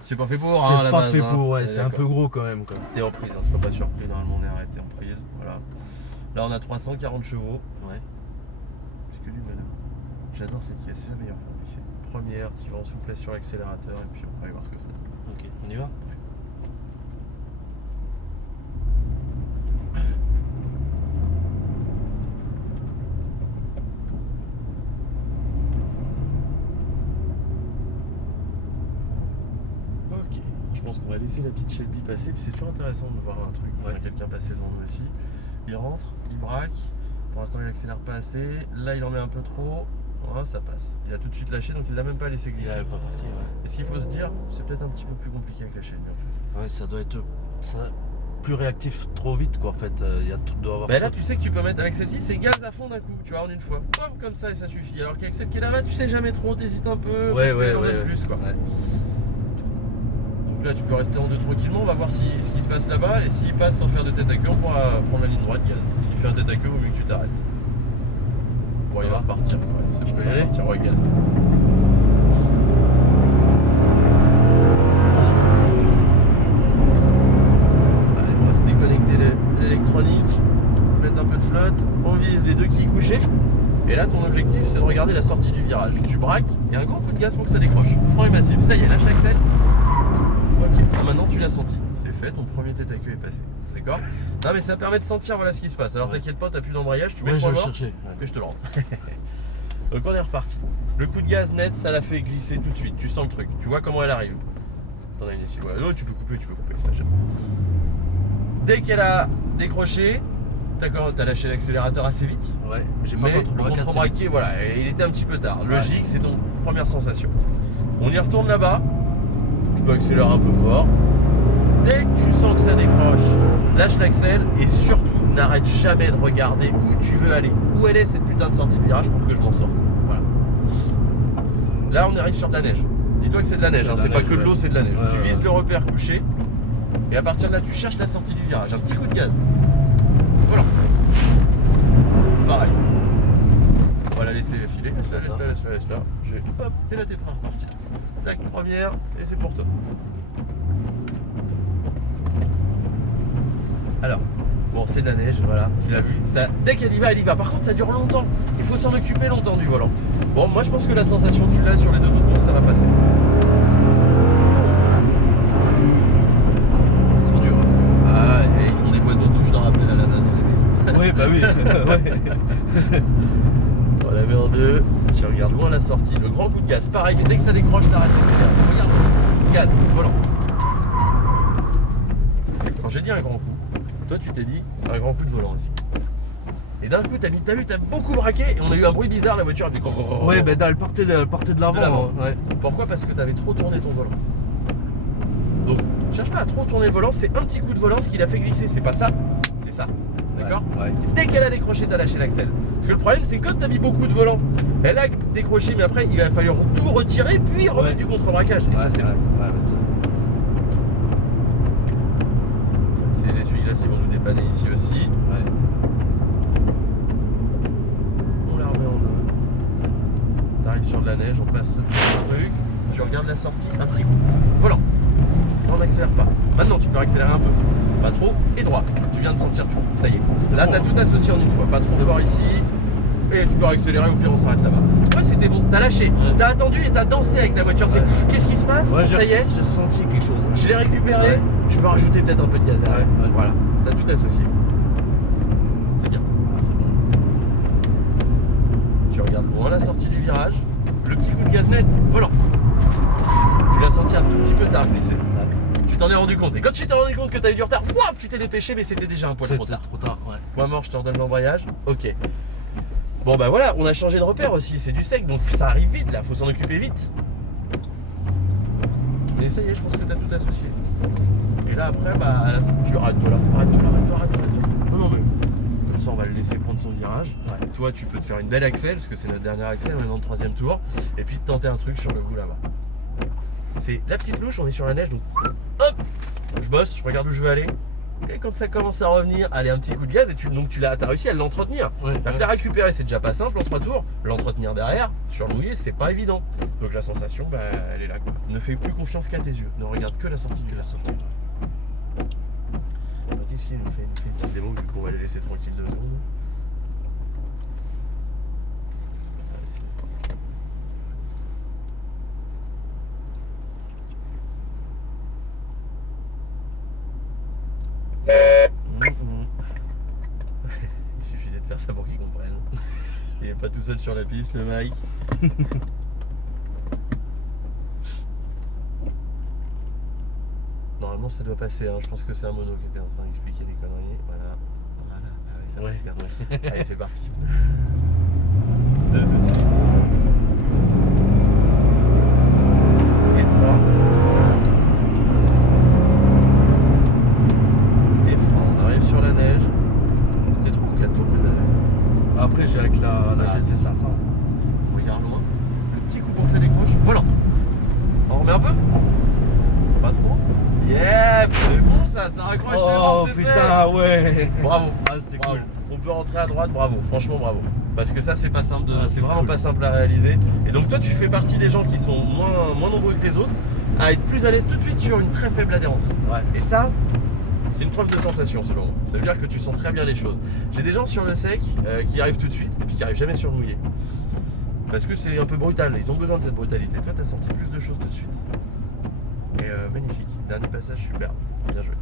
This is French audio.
C'est pas fait pour, hein, à la base. C'est pas fait pour, ouais, Ouais, c'est un peu gros quand même, quoi. T'es en prise, hein, sois pas surpris, normalement on est arrêté en prise. Voilà. Là on a 340 chevaux. Ouais. C'est que du bonheur. J'adore cette caisse, c'est la meilleure pour lui. Première, tu vas en souplesse sur l'accélérateur et puis on va aller voir ce que ça donne. Ok, on y va. Ok, je pense qu'on va laisser la petite Shelby passer, puis c'est toujours intéressant de voir un truc, Ouais. enfin, quelqu'un passer devant nous aussi. Il rentre, il braque, pour l'instant il accélère pas assez, là il en met un peu trop, voilà, ça passe. Il a tout de suite lâché, donc il l'a même pas laissé Il glisser. est pas parti, ouais. Et ce qu'il faut se dire, c'est peut-être un petit peu plus compliqué avec la Shelby en fait. Ouais, ça doit être plus réactif trop vite, quoi, en fait. Il y a tout doit avoir. Bah là tu sais que tu peux mettre avec celle-ci, c'est gaz à fond d'un coup, tu vois, en une fois. Pom, comme ça et ça suffit. Alors qu'avec celle qui est là-bas, tu sais jamais trop, t'hésites un peu, Ouais, parce ouais, qu'elle en ouais, donne ouais. plus quoi. Ouais. Donc là tu peux rester en deux tranquillement, on va voir ce qui se passe là-bas, et s'il passe sans faire de tête à queue, on pourra prendre la ligne droite gaz. S'il fait un tête à queue, vaut mieux que tu t'arrêtes. Bon, Ça il va va repartir, ouais, ça Je peut peux y aller repartir, ouais, gaz. Allez, on va se déconnecter l'électronique, mettre un peu de flotte, on vise les deux quilles couchées. Et là, ton objectif, c'est de regarder la sortie du virage. Tu braques et un gros coup de gaz pour que ça décroche. Frein est massif. Ça y est, lâche l'accel. Ok, maintenant tu l'as senti. C'est fait, ton premier tête à queue est passé. D'accord? Non, mais ça permet de sentir voilà ce qui se passe. Alors Ouais. t'inquiète pas, t'as plus d'embrayage, tu mets Ouais, le je point vais le mort chercher. et je te le rends. Donc on est reparti. Le coup de gaz net, ça l'a fait glisser tout de suite. Tu sens le truc. Tu vois comment elle arrive. T'en as une ici. Ouais. Non, tu peux couper, c'est pas gênant. Dès qu'elle a décroché, t'as lâché l'accélérateur assez vite. Ouais, j'ai pas Mais contre le contre-braqué, voilà, et il était un petit peu tard. Logique, c'est ton première sensation. On y retourne là-bas. Tu peux accélérer un peu fort. Dès que tu sens que ça décroche, lâche l'accel et surtout n'arrête jamais de regarder où tu veux aller. Où elle est cette putain de sortie de virage pour que je m'en sorte. Voilà. Là, on arrive sur de la neige. Dis-toi que c'est de la neige, hein, c'est pas que de l'eau, c'est de la neige. Ouais, Tu vises le repère couché et à partir de là, tu cherches la sortie du virage. Un petit coup de gaz. Voilà. Pareil. On va la laisser filer. Laisse-la. Hop, et là t'es prêt à repartir. Tac, première, et c'est pour toi. Alors, bon, c'est de la neige, voilà, tu l'as vu. Ça, dès qu'elle y va, elle y va. Par contre, ça dure longtemps. Il faut s'en occuper longtemps du volant. Bon, moi je pense que la sensation, tu l'as sur les deux autres tours, ça va passer. C'est trop dur. Ah, et ils font des boîtes auto, je t'en rappelle à la base, les mecs. Oui, bah oui. Ouais. On la met en deux, tu regardes loin la sortie. Le grand coup de gaz, pareil, mais dès que ça décroche, t'arrêtes d'accélérer. Regarde, gaz, volant. Quand j'ai dit un grand coup, toi tu t'es dit un grand coup de volant aussi. Et d'un coup, t'as vu, t'as beaucoup braqué et on a eu un bruit bizarre, la voiture a fait. Ouais, bah elle partait de l'avant. Ouais. Pourquoi? Parce que t'avais trop tourné ton volant. Donc, cherche pas à trop tourner le volant, c'est un petit coup de volant ce qui l'a fait glisser, c'est pas ça, c'est ça. D'accord? Ouais. Dès qu'elle a décroché, t'as lâché l'accel. Parce que le problème, c'est que quand t'as mis beaucoup de volant, elle a décroché, mais après, il va falloir tout retirer, puis remettre du contre-braquage. Et ça, c'est long. Ces essuie-glaces, ils vont nous dépanner ici aussi. Ouais. On la remet en deux. T'arrives sur de la neige, on passe le truc. Tu regardes la sortie, un petit coup. Volant. Là, on n'accélère pas. Maintenant, tu peux accélérer un peu. Pas trop. Et droit. Tu viens de sentir tout. Ça y est. Là, t'as tout associé en une fois. Pas trop fort ici. Et tu peux accélérer, au pire, on s'arrête là-bas. Ouais, c'était bon. T'as lâché. T'as attendu et t'as dansé avec la voiture. C'est qu'est-ce qui se passe? Ouais, ça y est. j'ai senti quelque chose. Je l'ai récupéré. Ouais. Je peux rajouter peut-être un peu de gaz derrière. Ouais. Voilà. T'as tout associé. C'est bien. Ah, c'est bon. Tu regardes loin la sortie du virage. Le petit coup de gaz net. Volant. Tu l'as senti un tout petit peu tard glissé. Tu t'en es rendu compte. Et quand tu t'es rendu compte que tu as eu du retard, wouah, tu t'es dépêché, mais c'était déjà un poil trop tard. Trop tard, ouais. Point mort, je te redonne l'embrayage. Ok. Bon bah voilà, on a changé de repère aussi, c'est du sec, donc ça arrive vite là, faut s'en occuper vite. Mais ça y est, je pense que tu as tout associé. Et là après, bah tu arrête-toi là, arrête-toi. Non mais comme ça on va le laisser prendre son virage. Ouais. Toi tu peux te faire une belle accel, parce que c'est notre dernière accel, on est dans le troisième tour. Et puis tenter un truc sur le bout là-bas. C'est la petite louche, on est sur la neige, donc hop, je bosse, je regarde où je veux aller. Et quand ça commence à revenir, allez, un petit coup de gaz et donc tu as réussi à l'entretenir. La récupérer, c'est déjà pas simple en 3 tours. L'entretenir derrière, sur le mouillé, c'est pas évident. Donc la sensation, bah, elle est là quoi. Ne fais plus confiance qu'à tes yeux. Ne regarde que la sortie du gaz. Donc ici, il nous fait une petite démo, vu qu'on va les laisser tranquilles 2 secondes. Il suffisait de faire ça pour qu'ils comprennent. Il n'est pas tout seul sur la piste, le Mike. Normalement ça doit passer, hein. Je pense que c'est un mono qui était en train d'expliquer des conneries. Voilà. Voilà. Ah ouais, ça va super. Allez, c'est parti. Deux tout de suite. Et 3. Et frein, on arrive sur la neige. C'était 3 ou 4 tours que t'avais. Après, j'ai avec la GT500. Regarde loin. Le petit coup pour que ça décroche. Voilà. On remet un peu. Pas trop. Yep, c'est bon ça raccroche. Oh c'est putain, fait. ouais. Bravo. Ah, c'était Bravo. cool. On peut rentrer à droite, bravo. Franchement, bravo. Parce que ça, c'est pas simple. Ah, c'est c'est vraiment cool. pas simple à réaliser. Et donc toi, tu fais partie des gens qui sont moins nombreux que les autres à être plus à l'aise tout de suite sur une très faible adhérence. Ouais. Et ça, c'est une preuve de sensation selon moi. Ça veut dire que tu sens très bien les choses. J'ai des gens sur le sec qui arrivent tout de suite et puis qui arrivent jamais sur le mouillé. Parce que c'est un peu brutal, ils ont besoin de cette brutalité. Toi, tu as senti plus de choses tout de suite. Et magnifique. Dernier passage, super. Bien joué.